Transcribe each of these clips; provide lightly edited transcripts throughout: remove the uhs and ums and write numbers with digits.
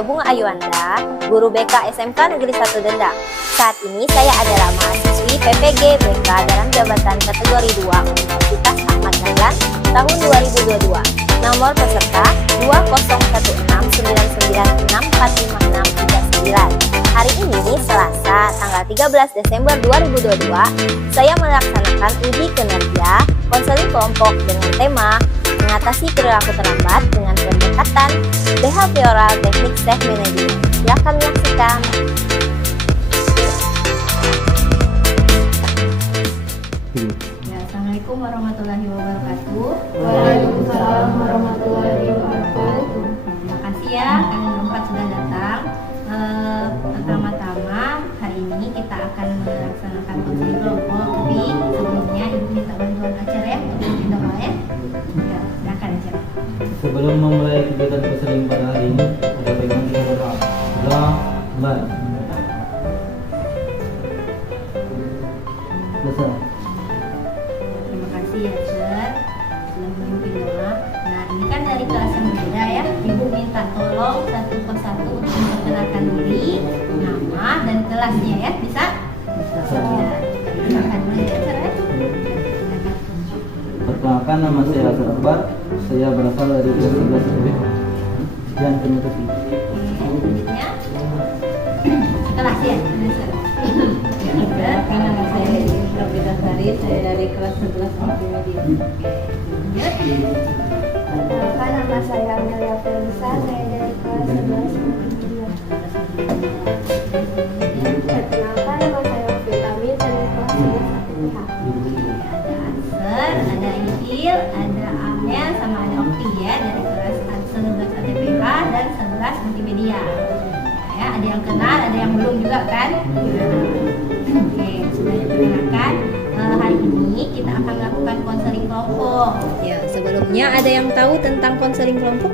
saya Bunga Ayuanda, guru BK SMK Negeri 1 Dendang. Saat ini saya adalah mahasiswi PPG BK dalam jabatan kategori 2 Universitas Ahmad Dahlan tahun 2022. Nomor peserta 201699645639. Hari ini Selasa, tanggal 13 Desember 2022, saya melaksanakan uji kinerja konseling kelompok dengan tema mengatasi perilaku terlambat dengan pendekatan behavioral teknik self management. Silakan menyaksikan. Assalamualaikum warahmatullahi wabarakatuh. Waalaikumsalam warahmatullahi wabarakatuh. Terima kasih ya kalian berempat sudah datang. Pertama-tama hari ini kita akan melaksanakan konseling kelompok. Tapi sebelumnya ibu minta bantuan acara ya untuk memimpin doa ya. Ya, silakan acara. Sebelum memulai kegiatan konseling pada hari ini, ada baiknya kita berdoa. Baik. Selesai. Terima kasih ya Sir sudah memimpin doa. Nah ini kan dari kelas yang berbeda ya. Ibu minta tolong satu persatu untuk memperkenalkan diri, nama dan kelasnya ya. Bisa? Ya, silakan dulu ya Sir ya. Silakan. Perkenalkan, nama saya Hasan Akbar. Saya berasal dari kelas 11 SPB. Dan penyusupi. Selanjutnya kelas ya. Nama saya Robita Sari, saya dari kelas 11 multimedia. Perkenalkan, nama saya Amelia Felisa, saya dari kelas 11 multimedia. Perkenalkan, nama saya Ovi Tami, dari kelas 11 APPH. Ada Ansel, ada Idil, ada Amel, sama ada Okti ya dari kelas 11 ATPH dan 11 multimedia. Nah, ya, ada yang kenal, ada yang belum juga kan? Oke, sudah diperkenalkan. Hari ini kita akan melakukan konseling kelompok. Ya, sebelumnya ada yang tahu tentang konseling kelompok?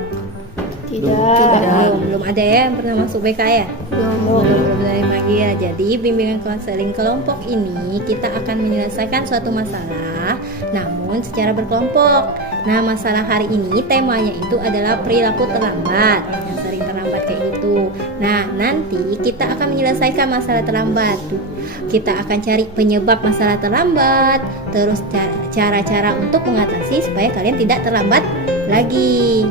Belum ada ya yang pernah masuk BK ya? Belum dari pagi ya. Jadi bimbingan konseling kelompok ini kita akan menyelesaikan suatu masalah namun secara berkelompok. Nah, masalah hari ini temanya itu adalah perilaku terlambat, yang sering terlambat kayak gitu. Nah, nanti kita akan menyelesaikan masalah terlambat. Kita akan cari penyebab masalah terlambat, terus cara-cara untuk mengatasi supaya kalian tidak terlambat lagi.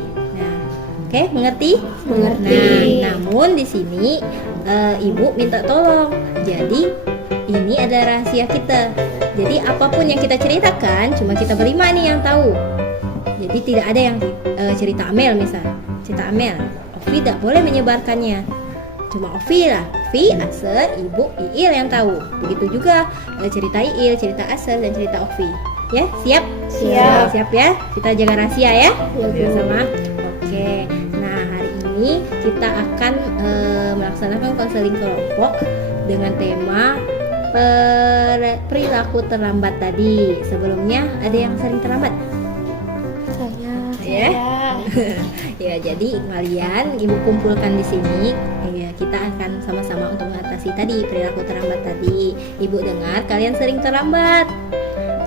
Oke, mengerti? Mengerti. Nah, namun di sini ibu minta tolong. Jadi ini ada rahasia kita. Jadi apapun yang kita ceritakan cuma kita berlima nih yang tahu. Jadi tidak ada yang cerita Amel misal. Cerita Amel, Ovi tidak boleh menyebarkannya. Cuma Ovi lah. Ovi, Asel, Ibu, Iil yang tahu. Begitu juga cerita Iil, cerita Asel dan cerita Ovi. Ya, siap? Siap ya. Kita jaga rahasia ya. Sama. Oke, nah hari ini kita akan melaksanakan konseling kelompok dengan tema perilaku terlambat tadi. Sebelumnya ada yang sering terlambat? Saya. Ya, jadi kalian ibu kumpulkan di sini. Ya, kita akan sama-sama untuk mengatasi tadi perilaku terlambat tadi. Ibu dengar kalian sering terlambat.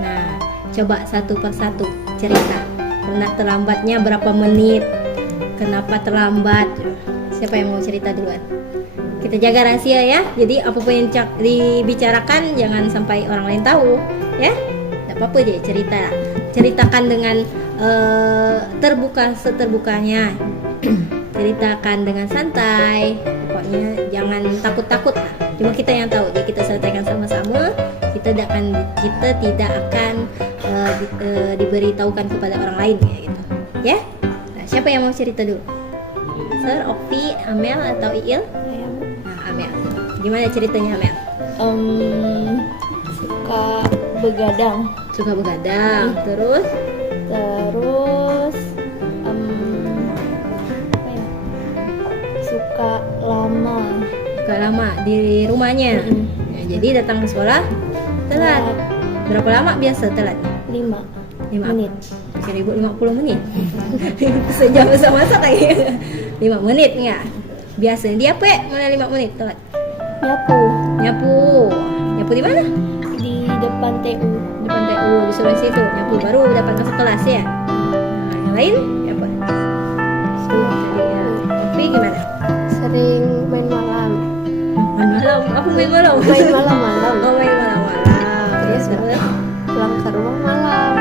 Nah, coba satu persatu cerita. Pernah terlambatnya berapa menit? Kenapa terlambat? Siapa yang mau cerita duluan? Kita jaga rahasia ya. Jadi apapun yang dibicarakan jangan sampai orang lain tahu, ya. Tidak apa-apa deh cerita. Ceritakan dengan terbuka seterbukanya. Ceritakan dengan santai. Pokoknya jangan takut-takut lah. Cuma kita yang tahu. Jadi kita selesaikan sama-sama. Kita tidak akan diberitahukan kepada orang lain ya gitu. Ya? Siapa yang mau cerita dulu? Sir, Ovi, Amel atau Iil? Nah, Amel. Gimana ceritanya Amel? Suka begadang. Suka begadang. Terus? Suka lama. Suka lama di rumahnya. Ya, jadi datang ke sekolah telat. Berapa lama biasa telat? 5 menit. Kira ibu 50 menit. Sejam masa-masa kayak 5 menit enggak? Biasanya dia apa? Mana 5 menit telat? Nyapu di mana? Di depan TU. Depan TU disuruh situ nyapu baru dapat masuk kelas ya. Nah, yang lain apa? Ovi gimana? sering main malam. Malam, aku main malam. Main malam-malam. Oh, main malam-malam. Terus Pulang ke rumah malam.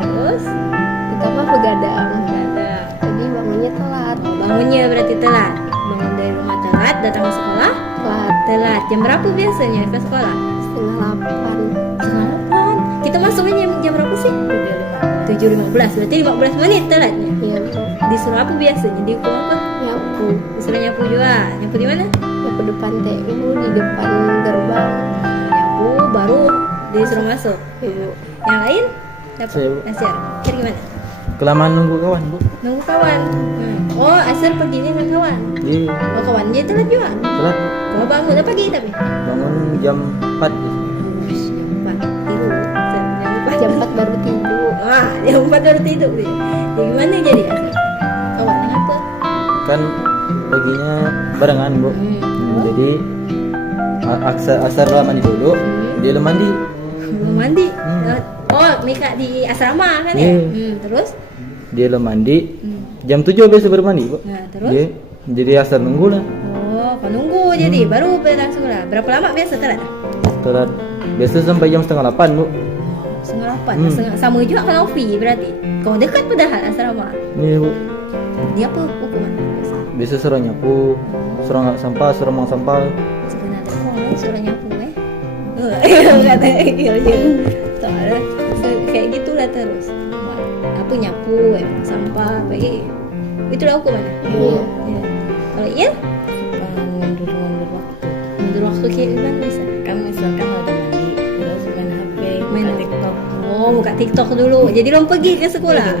terus Kita mah begadang. ada Jadi bangunnya telat. bangunnya berarti telat. Bangun dari rumah telat, datang ke sekolah Telat telat. Jam berapa biasanya ke sekolah? 7:30. Setengah 8. Kita masuknya jam berapa sih? 7.15. Berarti 15 menit telatnya. Iya Bu. Disuruh apa biasanya? Dihukum apa? Nyapu. Disuruh nyapu juga. Nyapu di mana? Nyapu depan TU di depan gerbang. Nyapu baru disuruh masuk. Ibu. Yang lain? Siapa? Saya, Bu. Asir. Asir gimana? Kelamaan nunggu kawan, Bu. Nunggu kawan. Oh, Asir paginya dengan kawan. Iya, Oh, kawan dia telat juga. telat. Kau bangun apa pagi tapi? Bangun jam 4. Jam 4 tidur. Jam 4 baru tidur. Wah, jam 4 baru tidur dia. Ya, gimana jadi Asir? Kawan dengan apa? Kan paginya barengan, Bu. Jadi asar lah mandi dulu, dia lah mandi. Belum mandi. Oh, Mika di asrama kan ya? Iya. Terus? Dia lah mandi. Jam 7 biasa baru mandi, Bu. Nah, terus? Dia, jadi asar nunggu lah. Oh, kau nunggu jadi baru datang sekolah. Berapa lama biasa telat? Telat. Biasa sampai jam setengah 8, Bu. Setengah 8. Sama juga kan Ovi berarti. Kau dekat padahal asrama. Iya, Bu. Dia apa hukuman? Biasa suruh nyapu, suruh nggak sampah, suruh buang sampah. Sebenarnya kau suruh nyapu kata iya. Soalnya kayak gitulah terus. Apa nyapu, buang sampah, kayak itulah hukumannya. Iya. Ya. Kalau iya, Mundur waktu. mundur waktu kayak gimana bisa? Kan misalkan ada mandi, terus main HP, Main main TikTok. Oh, buka TikTok dulu. Jadi lo pergi ke sekolah.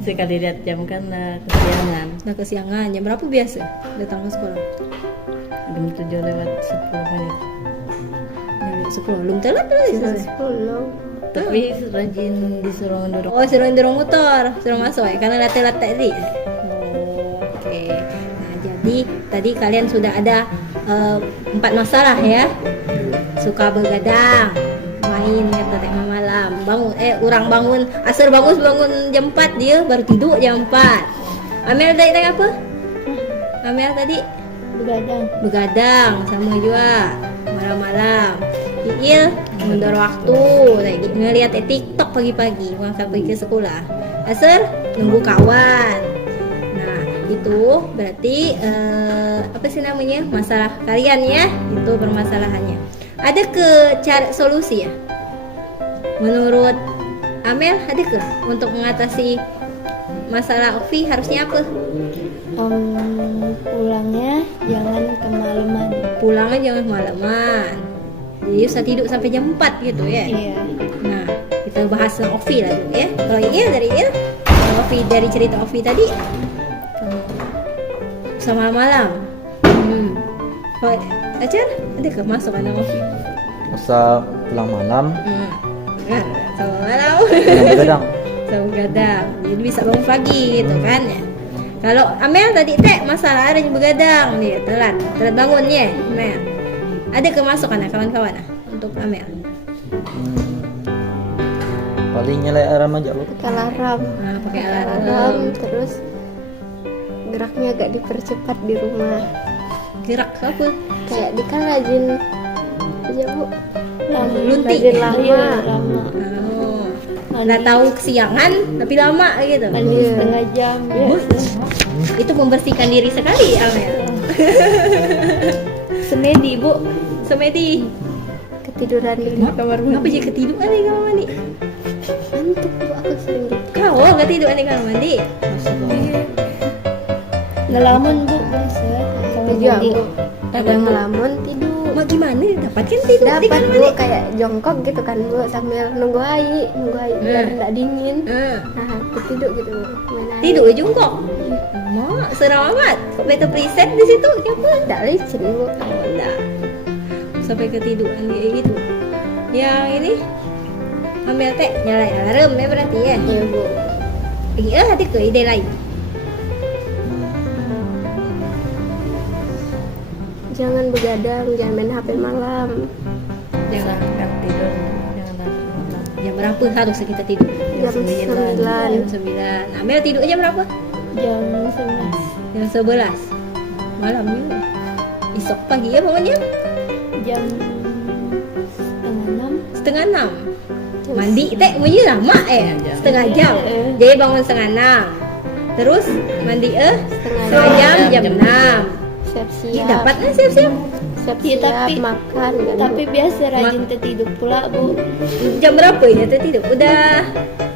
Sekali lihat jam kan kesiangan. Nah, kesiangan. Jam berapa biasa datang ke sekolah? Jam 7 lewat 10 menit. Jam 10. Belum telat berarti selesai. 10. Tapi rajin disuruh mendorong. Oh, suruh dorong motor, suruh masuk ya, karena latih tadi. Oh, oke. Nah, jadi tadi kalian sudah ada 4 masalah ya. Suka begadang, main kata tema malam, bangun orang bangun, Asar bangun jam 4 dia baru tidur jam 4. Amel tadi apa? Amel tadi Begadang. begadang sama juga malam-malam. Iil mundur waktu, lagi ngeliat TikTok pagi-pagi, ngangkat pergi ke sekolah. Asar nunggu kawan. Nah itu berarti apa sih namanya masalah kalian ya? Itu permasalahannya. Ada ke cara solusi ya? Menurut Amel ada ke untuk mengatasi masalah Ovi harusnya apa? Pulangnya jangan kemalaman. Pulangnya jangan malaman. Jadi usah tidur sampai jam 4 gitu ya. Iya. Nah, kita bahas tentang Ovi lah dulu ya. Kalau iya dari Il, kalau Ovi dari cerita Ovi tadi sama malam. Kalau Acar, ada ke masuk anak Ovi? Masa pulang malam, Nah, sama malam. pulang begadang. Sama begadang. Jadi bisa bangun pagi gitu kan ya. Kalau Amel tadi masalah ada yang begadang dia telat bangunnya. Amel. Ada kemasukan kawan-kawan untuk Amel. Paling nyalain alarm aja, Bu. Pakai alarm. Nah, pakai Alarm alarm. terus geraknya agak dipercepat di rumah. Gerak apa? Kayak di kan rajin aja Bu. Lunti. Rajin lama. Oh. Nggak tahu kesiangan tapi lama gitu. Mandi setengah jam. Itu membersihkan diri sekali Amel. Semedi Bu. Semedi. Ketiduran di kamar Ngapa jadi ketiduran di kamar mandi? Ngantuk Bu, aku sering gitu. Kau nggak tiduran di kamar mandi? Ngelamun Bu biasa. Tapi juga Bu. Kadang ngelamun tidur. Mau gimana? Dapat kan tidur di Dapat kamar Bu mandi? kayak jongkok gitu kan Bu sambil nunggu air biar nggak dingin. Nah, aku tidur gitu Bu. Main air. Tidur jongkok. Mak, seram amat. Kok beta preset di situ? Kenapa? Nggak licin Bu. Oh, enggak. Sampai ketiduran kayak gitu. Yang ini Amel nyalain alarm ya berarti ya. Iya Bu. Iya, ada ke ide lain. Jangan begadang, jangan main HP malam. Jangan Kan tidur, jangan langsung malam. jam berapa harus kita tidur? Jam 9. Jam 9. Amel tidur jam berapa? Jam 11. Jam 11. malamnya. Esok pagi ya bangunnya jam setengah 6. Mandi teh mungkin lama setengah jam. Jadi bangun setengah 6. Terus mandi setengah jam 6. siap-siap Dapatnya siap-siap. siap-siap tapi- makan kan. Tapi biasa rajin tertidur pula Bu. Jam berapa ya tidur? Udah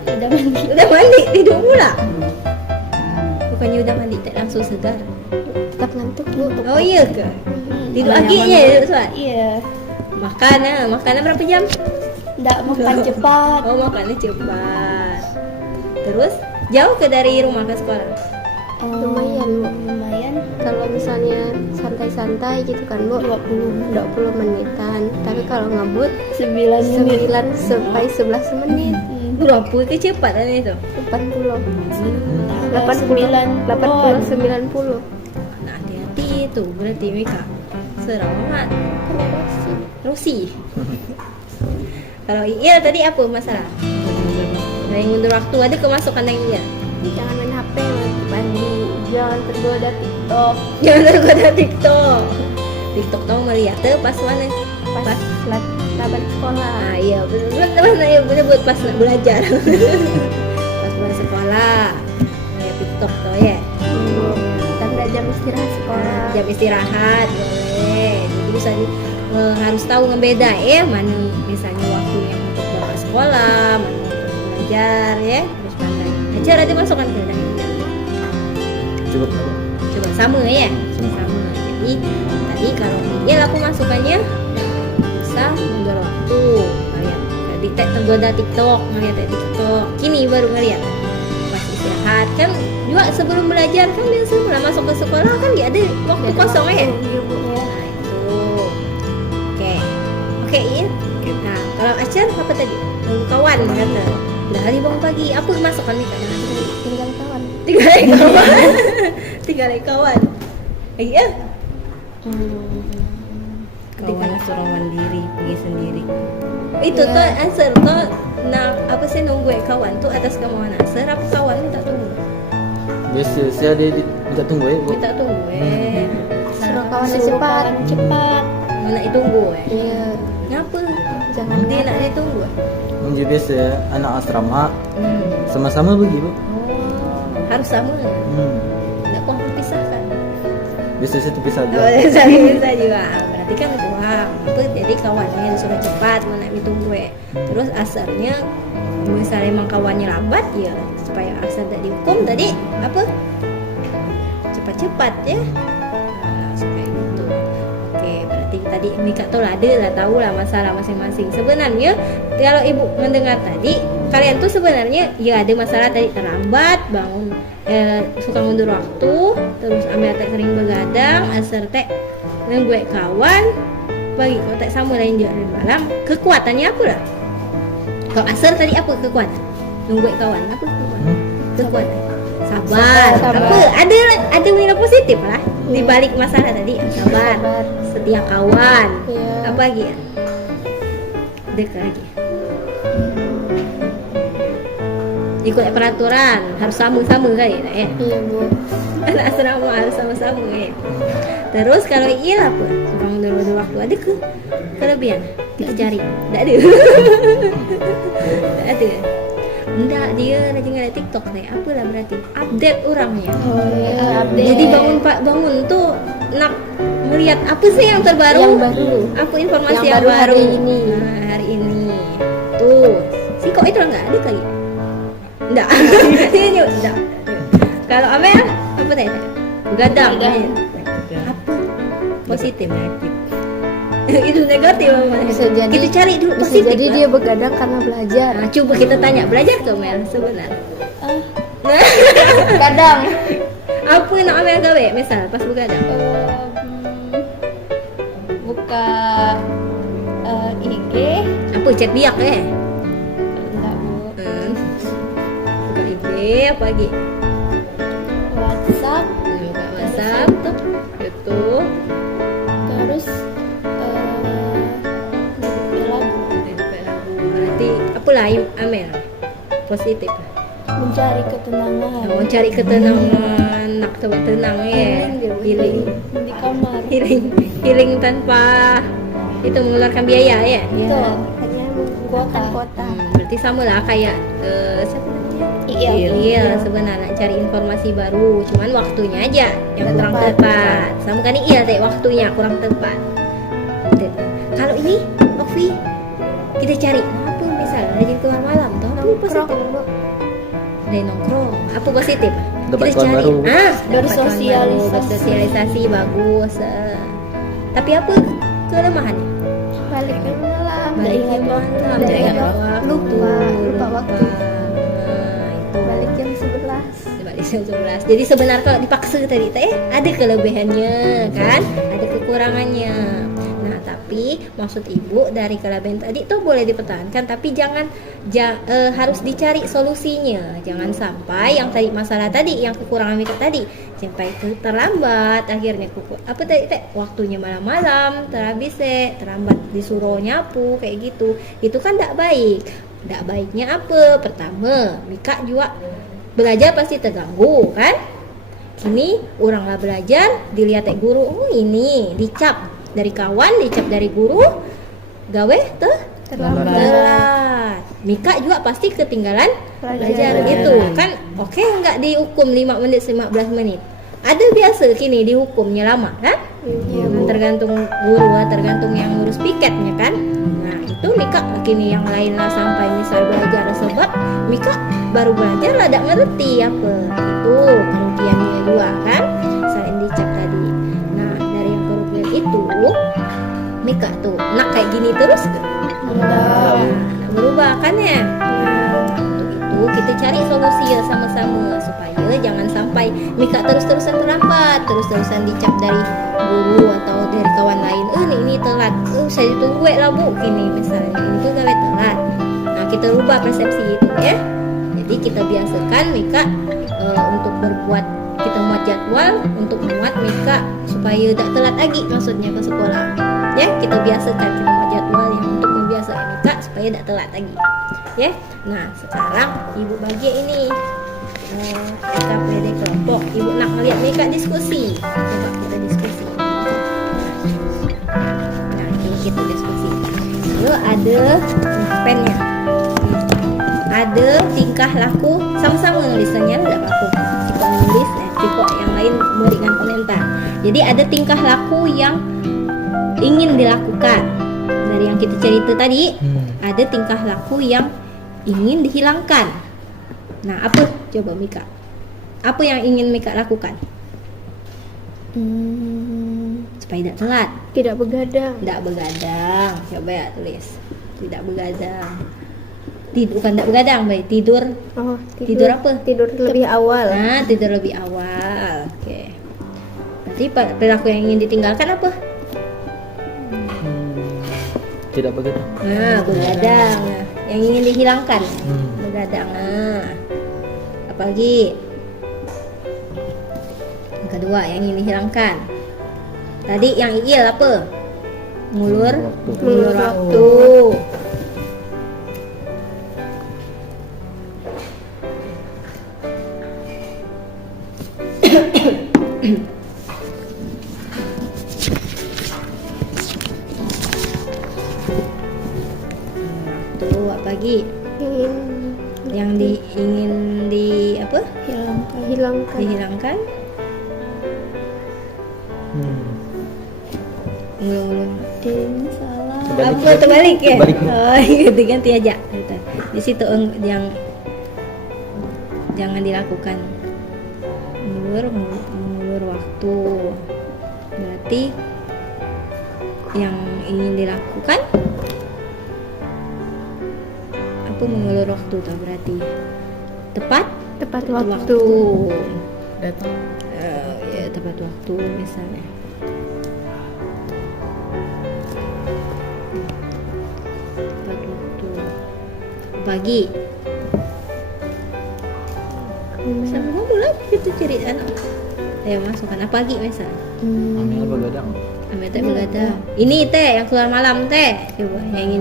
Udah mandi. mandi tidur pula. Bukannya udah mandi teh langsung segar. tetap ngantuk Bu. Oh iya ke? Tidur Ada pagi yang ya mana? Suat? Iya. Makannya berapa jam? Nggak makan cepat. Oh makannya cepat. Terus jauh ke dari rumah ke sekolah? Lumayan, Bu. Lumayan. Kalau misalnya santai-santai gitu kan Bu, 20 menitan. Tapi kalau ngebut 9 menit. 9 sampai 11 menit. Berapa kecepatan itu? 80 9 90. Nah hati-hati itu berarti Mika seramat Rosi. Kalau iya tadi apa masalah? Yang mundur waktu ada kemasukan yang iya. Jangan main HP, mandi. Jangan tergoda TikTok. Jangan tergoda TikTok. TikTok tahu melihat tuh pas mana? Pas laban sekolah. Ah iya bener buat pas nak belajar. Pas belajar sekolah. Kayak TikTok tuh ya. Kan udah jam istirahat sekolah. Jam istirahat boleh. Jadi bisa harus tahu ngebeda mana misalnya waktu yang untuk bawa sekolah, mana untuk belajar ya. Terus pandai. Ajar ada masukan ke dalam Cukup. coba sama ya sama. Jadi tadi kalau iya aku masukannya bisa mundur waktu kayak tadi tergoda TikTok ngeliat TikTok kini baru ngeliat pas istirahat kan juga sebelum belajar kan biasa mulai masuk ke sekolah kan dia ada waktu kosong ya. Iya, Bu. Nah itu oke iya. Nah kalau acar apa tadi nunggu kawan kata udah hari bangun pagi apa masukan nih kata Tinggal kawan. tinggal kawan iya Kawan suruh mandiri, pergi sendiri. itu tuh answer tuh nah apa sih nunggu kawan tuh atas kemauan answer apa kawan minta tunggu Biasa saya ada minta tunggu ya, Bu. minta tunggu Suruh kawan Suruh cepat. kawan cepat. mana ditunggu Iya. ngapa Jangan dia nak ditunggu Jadi biasa anak asrama sama-sama pergi, Bu. oh harus sama Hmm. nggak kok pisahkan Biasa saya terpisah oh juga. bisa juga berarti kan kurang apa jadi kawannya sudah cepat mana ditunggu terus asarnya misalnya emang kawannya lambat ya supaya asar tidak dihukum tadi apa cepat-cepat ya nah, supaya gitu oke berarti tadi Mika tuh ada lah tahu lah masalah masing-masing sebenarnya kalau ibu mendengar tadi kalian tuh sebenarnya ya ada masalah tadi terlambat bangun suka mundur waktu terus ambil teh sering begadang asar teh nunggu kawan pagi kalau teh sama lain jalan malam kekuatannya apa lah kalau asar tadi apa kekuatan nunggu kawan apa kekuatan sabar. Apa ada nilai positif lah di balik masalah tadi sabar setia kawan Iya. apa lagi ya dekat lagi ikut peraturan harus sama-sama kali ya Iya, Bu. anak asrama harus sama-sama ya terus kalau iya apa suka mundur waktu ada kelebihan dicari tidak ada tidak ada enggak dia lagi ngeliat TikTok nih apalah berarti update orangnya Update. jadi bangun tuh nak melihat apa sih yang terbaru Yang baru. apa informasi Yang yang, baru baru hari ini. Nah, hari ini tuh si kok itu nggak ada lagi enggak ini enggak kalau Amel apa tadi begadang apa positif itu negatif apa? Bisa jadi kita cari dulu bisa positif jadi lah. dia begadang karena belajar. Nah, coba kita tanya belajar tuh Mel sebenarnya Kadang apa yang nak Amel gawe misal pas begadang Buka IG. apa chat biak ya Enggak Bu. buka IG apa lagi WhatsApp. buka WhatsApp YouTube Terus lagu. berarti apalah Amel positif Mencari ketenangan. mau cari ketenangan nak coba tenang ya healing di kamar. healing tanpa itu mengeluarkan biaya ya. Itu hanya mengeluarkan kuota. Berarti sama lah kayak siapa namanya? Iya. Sebenarnya cari informasi baru, cuman waktunya aja yang Nggak kurang tepat. tepat. Sama kan iya teh waktunya kurang tepat. Kalau ini Ovi kita cari apa misalnya rajin keluar malam toh apa Nongkrong, positif? Bu. Dari nongkrong apa positif? Dapat Kita kawan cari baru. dapat kawan Bersosialisasi. baru, bersosialisasi bagus. Tapi apa kelemahannya? Balik ke malam. Balik Nggak ke ingat malam, nggak nggak ingat ingat waktu. Lupa waktu. Nah, itu Balik jam 11. balik jam 11. Jadi sebenarnya kalau dipaksa tadi teh ada kelebihannya kan, ada kekurangannya. Nah, tapi maksud ibu dari kelebihan tadi tuh boleh dipertahankan, tapi jangan harus dicari solusinya. Jangan sampai yang tadi masalah tadi, yang kekurangan Mika tadi, sampai terlambat akhirnya apa tadi teh waktunya malam-malam, terlambat disuruh nyapu kayak gitu. Itu kan tidak baik. Tidak baiknya apa? Pertama, Mika juga belajar pasti terganggu kan? Kini oranglah belajar dilihat guru, oh ini dicap dari kawan, dicap dari guru, gawe tuh telat. Mika juga pasti ketinggalan belajar gitu kan. Oke, nggak dihukum 5 menit 15 menit. Ada biasa kini dihukumnya lama kan? Tergantung guru, tergantung yang ngurus piketnya kan. Nah itu Mika kini yang lain lah sampai misal belajar sebab Mika baru belajar lah tidak ngerti apa itu kerugiannya juga kan selain dicap tadi. Nah dari yang kerugian itu Mika tuh nak kayak gini terus gak? Nah, berubah kan ya. Nah, untuk itu kita cari solusi ya sama-sama supaya jangan sampai Mika terus-terusan terlambat, terus-terusan dicap dari guru atau dari kawan lain. Ini telat. Saya ditunggu lah Bu. Ini misalnya ini tuh gawe telat. Nah, kita rubah persepsi itu ya. Jadi kita biasakan Mika untuk berbuat kita muat jadwal untuk muat Mika supaya tidak telat lagi maksudnya ke sekolah. Ya, kita biasakan kita muat jadwal yang untuk membiasakan Mika supaya tidak telat lagi. Ya. Nah, sekarang Ibu bagi ini SKPD kelompok. Ibu nak melihat Mika diskusi. Coba kita diskusi. Nah, ini kita diskusi. Lalu ada pennya. Ada tingkah laku sama-sama nulisannya tidak apa-apa. Kita nulis, kok yang lain memberikan komentar. Jadi ada tingkah laku yang ingin dilakukan. Dari yang kita cerita tadi, ada tingkah laku yang ingin dihilangkan. Nah, apa? Coba Mika. Apa yang ingin Mika lakukan? Supaya tidak telat. Tidak begadang. Tidak begadang. Coba ya tulis. Tidak begadang. Tidur kan tidak begadang, baik tidur. Oh, Tidur apa? Tidur lebih awal. Nah, tidur lebih awal. Oke. Berarti perilaku yang ingin ditinggalkan apa? Tidak begitu. Nah, begadang. Nah, yang ingin dihilangkan. Begadang. Nah. Apalagi? Yang kedua yang ingin dihilangkan. Tadi yang iil apa? Ngulur waktu. Tuh apa lagi? Yang ingin di apa? Hilangkan. Dihilangkan. Ngulur. Salah. Terbalik. Apa terbalik ya? Terbalik. Oh, ganti aja. Gitu. Di situ yang jangan dilakukan. Mengulur waktu. Berarti yang ingin dilakukan apa mengulur waktu tuh berarti tepat Waktu. Datang. Ya tepat waktu misalnya. Tepat waktu pagi. Sama kamu lah itu cerita anak. Ayo masukkan apa pagi misalnya. Ambil begadang. Ambil teh begadang. Ini teh yang keluar malam teh. Coba yang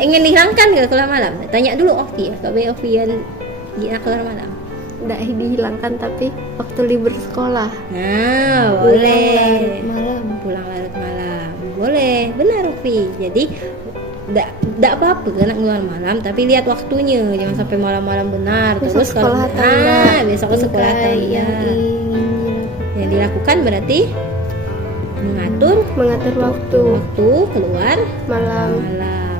ingin dihilangkan ke keluar malam. Tanya dulu Ovi ya. Kalau Ovi yang dia keluar malam. tidak dihilangkan tapi waktu libur sekolah. Nah, boleh. Malam. Pulang larut malam. Boleh, benar Ufi. Jadi tidak apa-apa nak keluar malam, tapi lihat waktunya, jangan sampai malam-malam benar. Besok Terus sekolah atau enggak? besok ke sekolah atau Yang enggak. ingin Yang dilakukan berarti mengatur mengatur waktu waktu keluar malam. malam.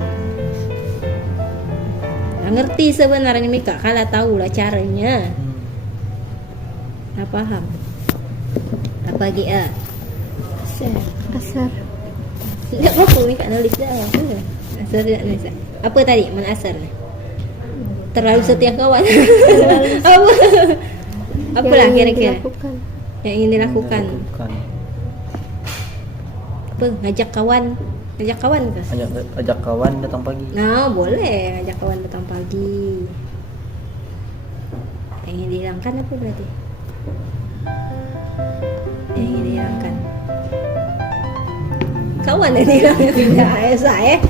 Nah, ngerti sebenarnya Mika, kalau tahu lah caranya. Nah, paham. Apa dia? Asar. Tidak apa Mika nulis dah. Asar tidak nulis. Apa tadi? Mana asar? Terlalu setia kawan. Apa? Apalah Yang ingin kira-kira dilakukan. yang ingin dilakukan? Bukan. Apa? Ngajak kawan ke? Ajak kawan datang pagi. Nah, boleh ngajak kawan datang pagi. Yang ingin dihilangkan apa berarti? Yang ingin dihilangkan kawan yang dihilangkan. Tidak, saya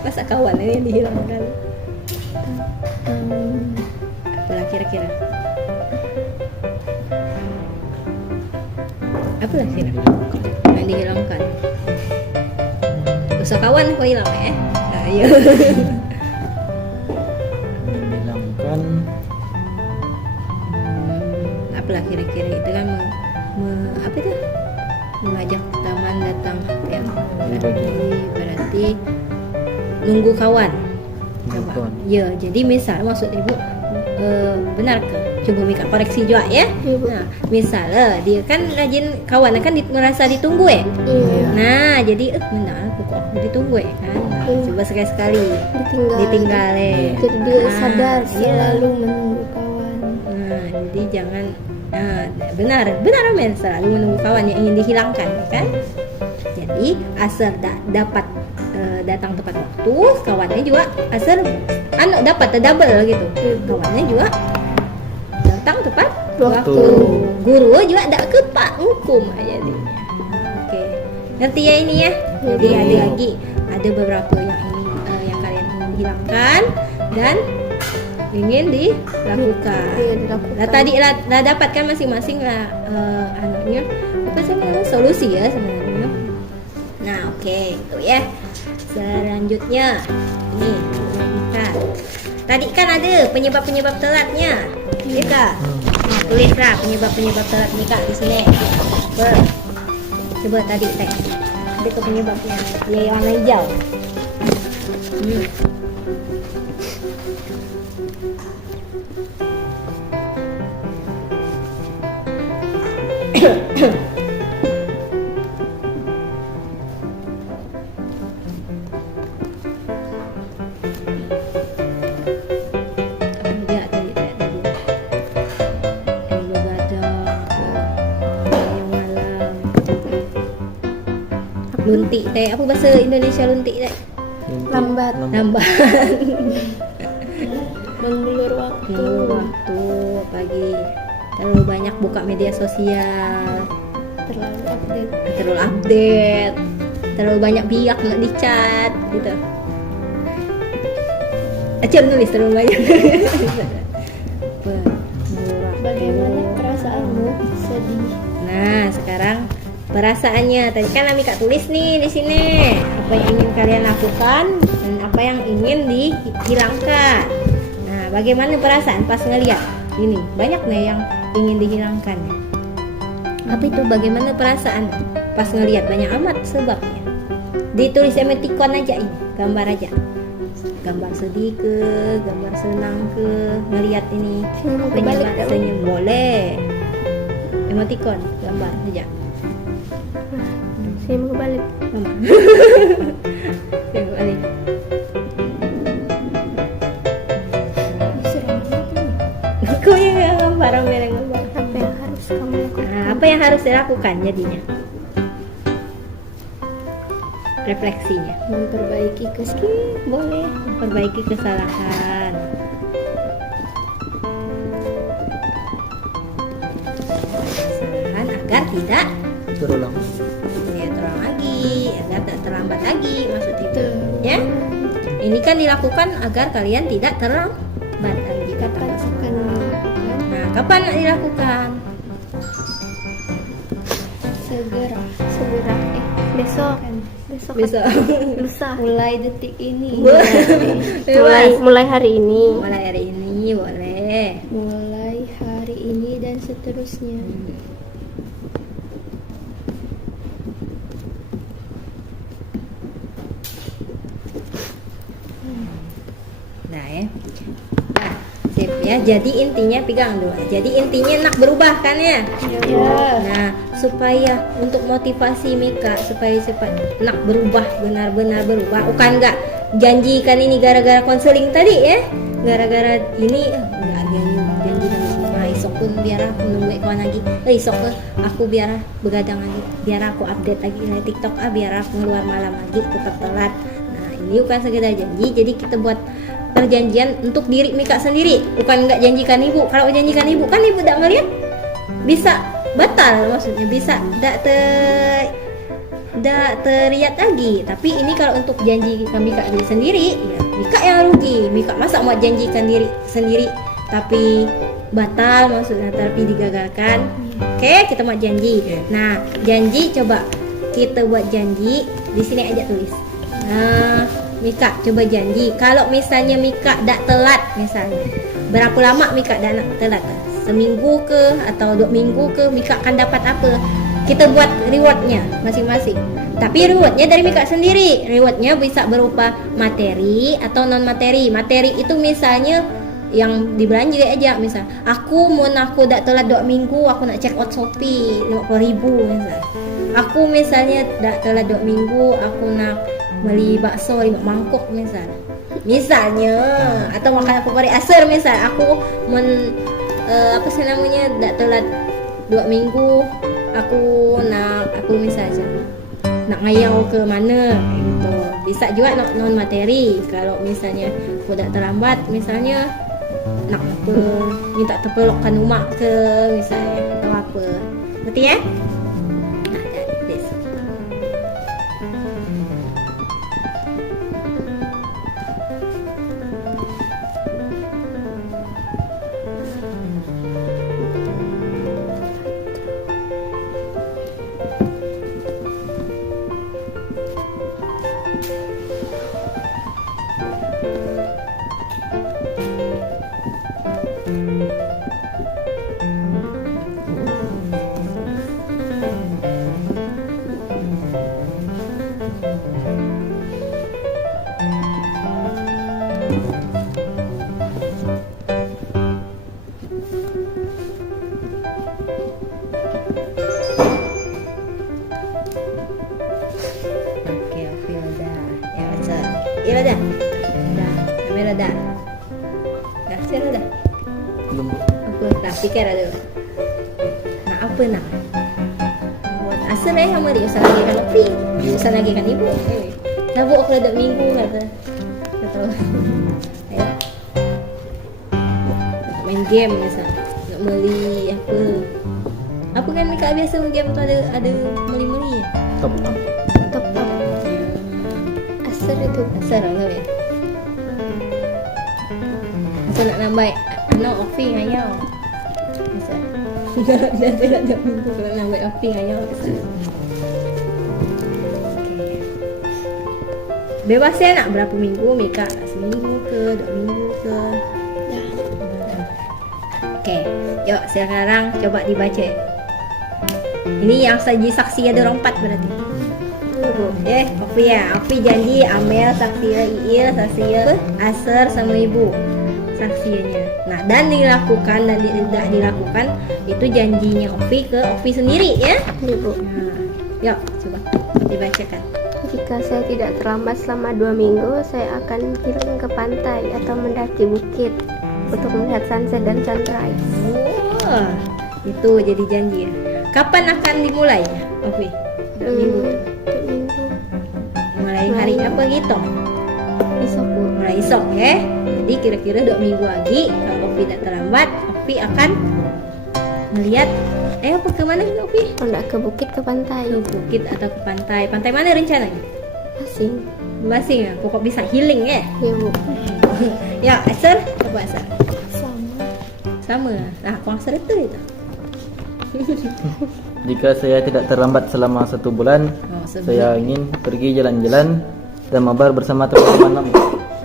masa kawan ini yang dihilangkan. Apalah kira-kira? Apalah kira-kira yang dihilangkan? Usah kawan kau hilang ya? Nah, iya. Menghilangkan Apalah kira-kira itu kan apa itu? Mengajak teman datang ya. Berarti nunggu kawan. Nunggu kawan. Ya, jadi misal maksud ibu benar ke? Coba Mika koreksi juga ya. Iya, Bu. Nah, misal dia kan rajin kawan kan merasa ditunggu ya. Iya. Nah, jadi benar kok aku ditunggu ya kan. Nah, coba sekali-sekali ditinggal ya. Jadi dia Nah, sadar iya. selalu menunggu kawan. Nah, jadi jangan benar men selalu menunggu kawan yang ingin dihilangkan ya kan. Jadi asal dapat datang tepat waktu, kawannya juga asal dapat double gitu. Kawannya juga datang tepat waktu. Guru juga tidak kepak hukum aja dia. Oke. Ngerti ya ini ya? Jadi ada lagi ada beberapa yang kalian ingin hilangkan dan ingin dilakukan. Iya, dilakukan. Nah, tadi lah dapatkan masing-masing lah anunya apa sih namanya solusi ya sebenarnya. Nah, oke, itu ya. Selanjutnya ini kita. Tadi kan ada penyebab-penyebab telatnya. Iya Kak? Nah, tulislah penyebab-penyebab telat nih Kak di sini. Coba tadi teks. Ada ke penyebabnya. Yang warna hijau. Ada tadi. Yang begadang, yang malam. Luntik teh, apa bahasa Indonesia luntik teh? Lambat. Lambat. Mengulur waktu. Waktu pagi. Terlalu banyak buka media sosial. Terlalu update. Terlalu banyak biak nak dicat gitu. Acem nulis terlalu banyak. Bagaimana perasaanmu? Sedih. Nah, sekarang perasaannya tadi kan Amika tulis nih di sini apa yang ingin kalian lakukan dan apa yang ingin dihilangkan. Nah, bagaimana perasaan pas ngelihat ini banyak nih yang ingin dihilangkan. Apa itu bagaimana perasaan pas ngelihat banyak amat sebabnya. Ditulis emoticon aja ini, gambar aja. Gambar sedih ke, gambar senang ke, ngelihat ini. Senyum kebalik Penyebab dong. senyum boleh. Emoticon, gambar aja. Senyum kebalik. Mama. Senyum kebalik. Kau yang gambar, Amel yang gambar. Apa yang harus kamu lakukan? Nah, apa yang harus dilakukan jadinya? Refleksinya. Memperbaiki Boleh memperbaiki kesalahan. Kesalahan agar tidak terulang. terulang lagi, agar tak terlambat lagi maksud itu. Ya, ini kan dilakukan agar kalian tidak terlambat lagi. Dapat akan Nah, kapan nak dilakukan? Segera. Besok. Besok. Lusa. Mulai detik ini. Mulai hari ini. Mulai hari ini boleh. Mulai hari ini dan seterusnya. Nah ya. Nah, sip ya. Jadi intinya pegang dulu. Jadi intinya nak berubah kan ya? Nah, supaya untuk motivasi Mika supaya cepat nak berubah, benar-benar berubah. Bukan enggak janjikan ini gara-gara konseling tadi ya. Gara-gara ini enggak janji dalam rumah esok pun biar aku nunggu kawan lagi. Esok aku biar begadang lagi. Biar aku update lagi di TikTok biar aku keluar malam lagi tetap telat. Nah, ini bukan sekedar janji. Jadi kita buat perjanjian untuk diri Mika sendiri, bukan nggak janjikan ibu. Kalau janjikan ibu kan ibu tidak ngeliat bisa batal, maksudnya bisa tidak teriak lagi. Tapi ini kalau untuk janji Mika diri sendiri, ya Mika yang rugi. Mika masa mau janjikan diri sendiri tapi batal, maksudnya tapi digagalkan. Oke, kita mau janji. Nah, janji coba kita buat janji di sini aja tulis. Nah, Mika coba janji kalau misalnya Mika tidak telat, misalnya berapa lama Mika tidak telat, seminggu ke atau 2 minggu ke, Mika akan dapat apa? Kita buat rewardnya masing-masing. Tapi rewardnya dari Mika sendiri. Rewardnya bisa berupa materi atau non materi. Materi itu misalnya yang dibelanja aja, misal aku tidak telat 2 minggu, aku nak check out Shopee 50.000 misal. Aku misalnya tidak telat 2 minggu, aku nak beli bakso 5 mangkok misalnya, atau makan aku pari asar misal, aku apa sih namanya tidak telat 2 minggu, aku misalnya nak ngayau ke mana gitu. Bisa juga non materi. Kalau misalnya aku tidak terlambat, misalnya nak minta terpelokkan rumah ke misalnya atau apa, ngerti ya? Nah, jadi Iya dah. Kamera dah. Dah, saya dah. Belum. Aku tak pikir ada. Nak apa nak? Buat asal sama dia usah lagi kan free. Usah lagi kan ibu. Sabuk aku dah minggu kata. Ayo. Main game misal. Nak beli apa? Apa kan Mika biasa main game tu ada beli-beli ya? Top. Top up. Asar itu. Asal lah ya. Aku nak nambah offing ayau. Asal. Dah tidak minggu kalau nambah offing ayau. Bebas ya nak berapa minggu Mika, seminggu ke 2 minggu ke. Oke, yuk sekarang coba dibaca. Ini yang saksi ada orang 4 berarti. Opi ya, Opi janji Amel, Saksira, Iil, Saksira, Aser sama ibu saksinya. Nah, dan dilakukan dan tidak dilakukan itu janjinya Opi ke Opi sendiri ya. Ibu. Nah, yuk coba dibacakan. Jika saya tidak terlambat selama 2 minggu, saya akan healing ke pantai atau mendaki bukit untuk melihat sunset dan sunrise. Wah, itu jadi janji ya. Kapan akan dimulai ya, Opi? 2 minggu. 2 minggu. Mulai hari apa gitu? Besok Bu. Mulai esok ya. Jadi kira-kira 2 minggu lagi kalau Opi tidak terlambat, Opi akan melihat apa kemana nih Opi? Enggak ke bukit, ke pantai. Ke bukit atau ke pantai. Pantai mana rencananya? Asing. Basing ya, pokok bisa healing ya. Ya Bu. Ya, Aser, coba Aser. sama. Nah, kuang serta itu. Jika saya tidak terlambat selama 1 bulan, Oh, saya ingin pergi jalan-jalan dan mabar bersama teman-teman lama.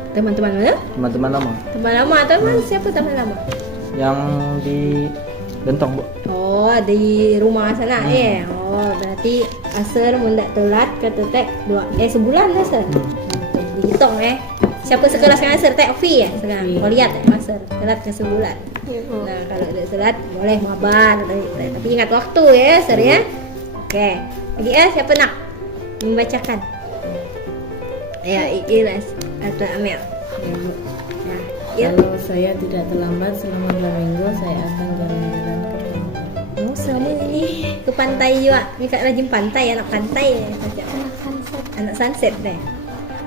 teman-teman mana? Teman-teman lama Teman lama atau siapa teman lama? yang di Gentong, Bu. Oh, di rumah sana ya. Oh, berarti aser mendak telat kata tek sebulan dah aser. Dihitung Siapa sekelas dengan aser tek Ovi ya sekarang. Kau lihat aser telat ke sebulan. Nah, kalau ada telat boleh mabar. Tapi ingat waktu ya aser ya. Oke. Lagi siapa nak membacakan? Ya, Ilas atau Amel. Nah, ya. Kalau saya tidak terlambat selama 2 minggu, saya akan jalan-jalan ke pantai. Oh, selama ini ke pantai juga. Mika rajin pantai, anak pantai ya. Anak sunset deh.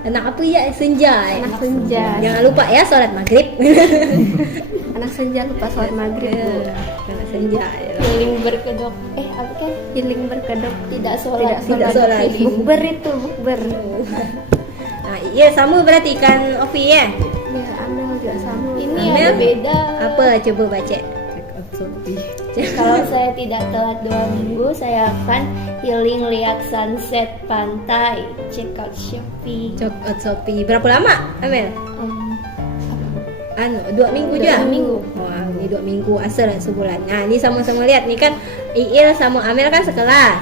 Anak apa ya? Senja ya. Anak senja. Jangan lupa ya sholat maghrib. Anak senja lupa sholat maghrib, Bu. Anak senja ya. Healing berkedok. Apa kan? Healing berkedok tidak sholat. Tidak sholat. Bukber itu, bukber. Nah, iya sama berarti kan Ovi ya. Ya, Amel juga sama. Ini Amel, ada beda. Apa coba baca? Kalau saya tidak telat 2 minggu, saya akan healing lihat sunset pantai. Check out Shopee. Check out Shopee. Berapa lama, Amel? 2 minggu juga? 2 minggu. Wah, ini 2 minggu asal sebulan. Nah, ini sama-sama lihat nih kan Iil sama Amel kan sekelas.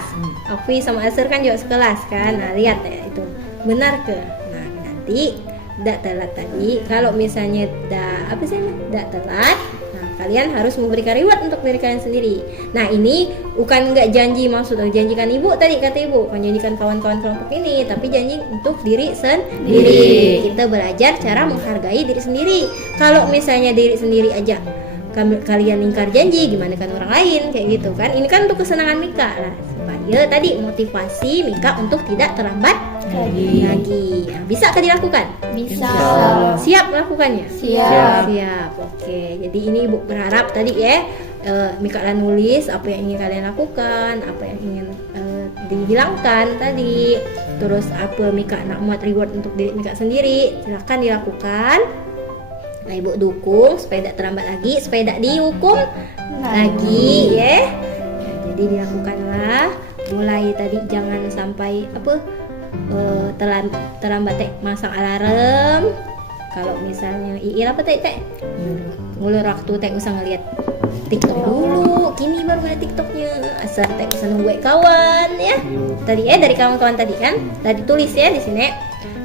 Ovi sama Asir kan juga sekelas kan. Nah, lihat ya itu. Benar ke? Nah, nanti tidak telat tadi. Kalau misalnya tidak telat, nah kalian harus memberikan reward untuk diri kalian sendiri. Nah, ini bukan nggak janji maksudnya janjikan ibu tadi kata ibu, bukan janjikan kawan-kawan kelompok ini, tapi janji untuk diri sendiri. Kita belajar cara menghargai diri sendiri. Kalau misalnya diri sendiri aja kalian ingkar janji, gimana kan orang lain kayak gitu kan? Ini kan untuk kesenangan Mika lah, supaya tadi motivasi Mika untuk tidak terlambat lagi. Nah, bisa kan dilakukan? Bisa. Siap melakukannya? Siap. Oke. Jadi ini ibu berharap tadi ya Mika nulis apa yang ingin kalian lakukan, apa yang ingin dihilangkan tadi. Terus apa Mika nak muat reward untuk diri Mika sendiri, silakan dilakukan. Nah, ibu dukung supaya tidak terlambat lagi, supaya tidak dihukum lagi ya. Nah, jadi dilakukanlah. Mulai tadi jangan sampai terlambat masang alarm. Kalau misalnya Iil apa teh ngulur waktu teh usah ngeliat TikTok dulu, kini baru ada TikToknya. Asal teh usah nunggu kawan ya. Tadi dari kawan-kawan tadi kan, tadi tulis ya di sini.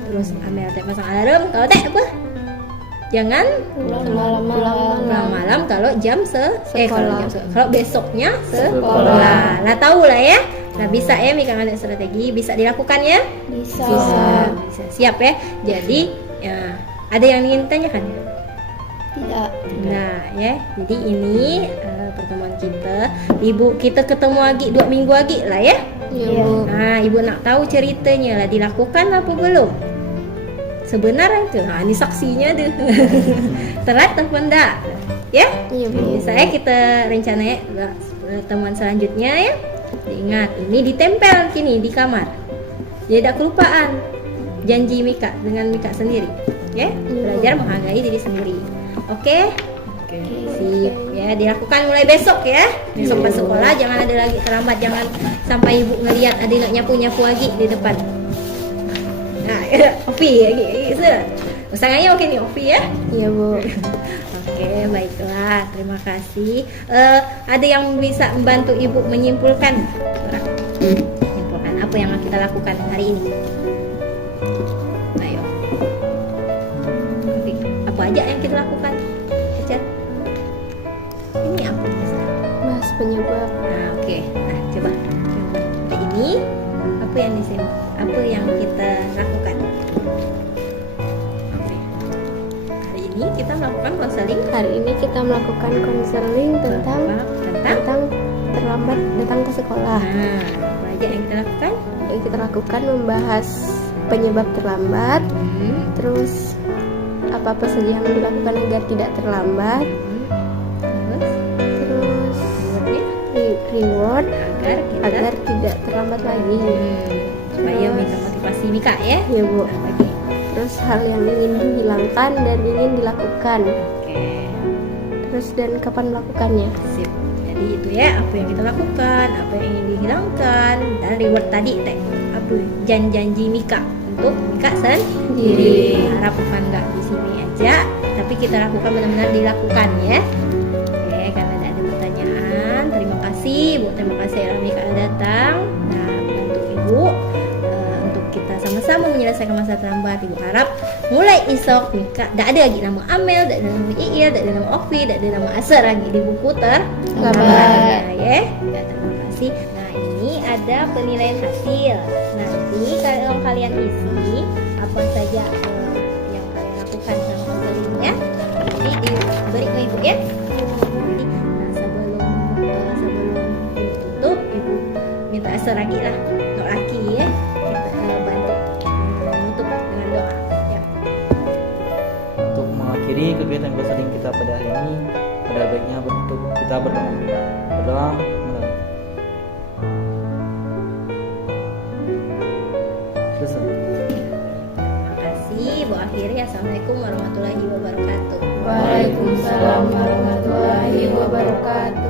Terus Amel teh pasang alarm. Kalau teh apa? Jangan pulang malam kalau jam kalau besoknya sekolah. Lah tahu lah ya. Nah, bisa ya Mika ada strategi, bisa dilakukan ya? Bisa. Siap ya. Jadi ya, ada yang ingin tanyakan ya? Tidak. Nah ya, jadi ini pertemuan kita. Ibu kita ketemu lagi 2 minggu lagi lah ya. Iya, Bu. Nah, ibu nak tahu ceritanya lah, dilakukan apa belum? Sebenarnya tuh, nah ini saksinya tuh. Telat atau enggak? Ya? Iya, Bu. Saya kita rencananya pertemuan selanjutnya ya. Ingat, ini ditempel kini di kamar. Jadi tidak kelupaan janji Mika dengan Mika sendiri. Ya, belajar menghargai diri sendiri. Oke? Sip ya, dilakukan mulai besok ya. Besok pas sekolah jangan ada lagi terlambat, jangan sampai ibu ngelihat ada nggak nyapu lagi di depan. Nah, Ovi ya, gitu. Usahanya oke nih Ovi ya. Iya, Bu. Oke, baiklah. Terima kasih. Ada yang bisa membantu ibu menyimpulkan? Menyimpulkan apa yang kita lakukan hari ini? Ayo. Ovi, apa aja yang kita lakukan? Ecer? Ini apa? Bahas penyebab. Nah, oke. Nah, coba. Hari ini apa yang disini? Apa yang kita lakukan? Oke. Hari ini kita melakukan konseling. Hari ini kita melakukan konseling tentang terlambat datang ke sekolah. Nah, apa aja yang kita lakukan? Yang kita lakukan membahas penyebab terlambat, terus apa-apa saja yang dilakukan agar tidak terlambat, terus reward agar tidak terlambat lagi. Supaya Mika motivasi Mika ya. Ya, Bu. Terus hal yang ingin dihilangkan dan ingin dilakukan. Oke. harus dan kapan melakukannya. Sip. Jadi itu ya apa yang kita lakukan, apa yang ingin dihilangkan, dan reward tadi teh apa janji Mika untuk Mika sendiri. Harapkan nggak di sini aja, tapi kita lakukan benar-benar dilakukan ya. Oke, karena tidak ada pertanyaan, terima kasih Bu, terima kasih ya Mika datang. Nah, untuk Ibu untuk kita sama-sama menyelesaikan masa terlambat. Ibu harap mulai isok Mika tidak ada lagi nama Amel, tidak ada nama Iil, tidak ada nama Ovi, tidak ada nama Asar lagi di buku terlambat ya. Ya, terima kasih. Nah, ini ada penilaian hasil. Nanti kalau kalian isi apa saja yang kalian lakukan sama konselingnya, nanti diberi ke Ibu ya. Nah, sebelum Ibu tutup, Ibu minta Asar lagi lah, doa lagi ya. Kita bantu menutup dengan doa ya. Untuk mengakhiri kegiatan konseling kita pada hari ini, pada baiknya untuk kita berdoa. Berdoa. Selesai. Terima kasih. Bu akhiri. Assalamualaikum warahmatullahi wabarakatuh. Waalaikumsalam warahmatullahi wabarakatuh.